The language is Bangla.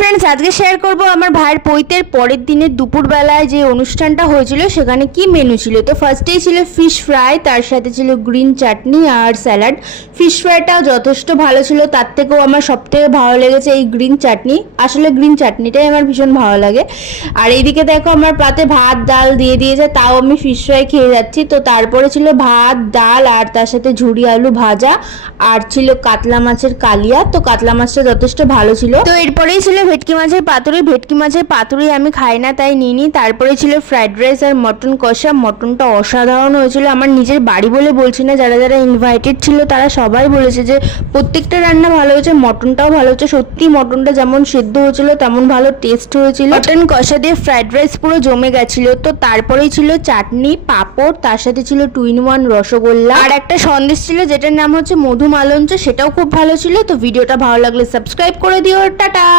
ফ্রেন্ডস, আজকে শেয়ার করব আমার ভাইয়ের পৈতের পরের দিনের দুপুরবেলায় যে অনুষ্ঠানটা হয়েছিল সেখানে কি মেনু ছিল। তো ফার্স্টেই ছিল ফিশ ফ্রাই, তার সাথে ছিল গ্রিন চাটনি আর স্যালাড। ফিশ ফ্রাইটাও যথেষ্ট ভালো ছিল, তার থেকেও আমার সবথেকে ভালো লেগেছে এই গ্রিন চাটনি। আসলে গ্রিন চাটনিটাই আমার ভীষণ ভালো লাগে। আর এইদিকে দেখো আমার পাতে ভাত ডাল দিয়ে দিয়েছে, তাও আমি ফিশ ফ্রাই খেয়ে যাচ্ছি। তো তারপরে ছিল ভাত ডাল আর তার সাথে ঝুরি আলু ভাজা, আর ছিল কাতলা মাছের কালিয়া। তো কাতলা মাছটা যথেষ্ট ভালো ছিল। তো এরপরেই ছিল ভেটকি মাছের পাতুরি। ভেটকি মাছের পাতুরি আমি খাই না, তাই নিইনি। তারপরে ছিল ফ্রাইড রাইস আর মটন কষা। মটনটা অসাধারণ হয়েছিল। আমার নিজের বাড়ি বলে বলছি না, যারা যারা ইনভাইটেড ছিল তারা সবাই বলেছে যে প্রত্যেকটা রান্না ভালো হয়েছে, মটনটাও ভালো হয়েছে। সত্যি মটনটা যেমন সেদ্ধ হয়েছিল তেমন ভালো টেস্ট হয়েছিল। মটন কষা দিয়ে ফ্রাইড রাইস পুরো জমে গেছিল। তো তারপরেই ছিল চাটনি পাঁপড়, তার সাথে ছিল 2-in-1 রসগোল্লা আর একটা সন্দেশ ছিল যেটার নাম হচ্ছে মধু মালঞ্চ, সেটাও খুব ভালো ছিল। তো ভিডিওটা ভালো লাগলে সাবস্ক্রাইব করে দিও। টাটা।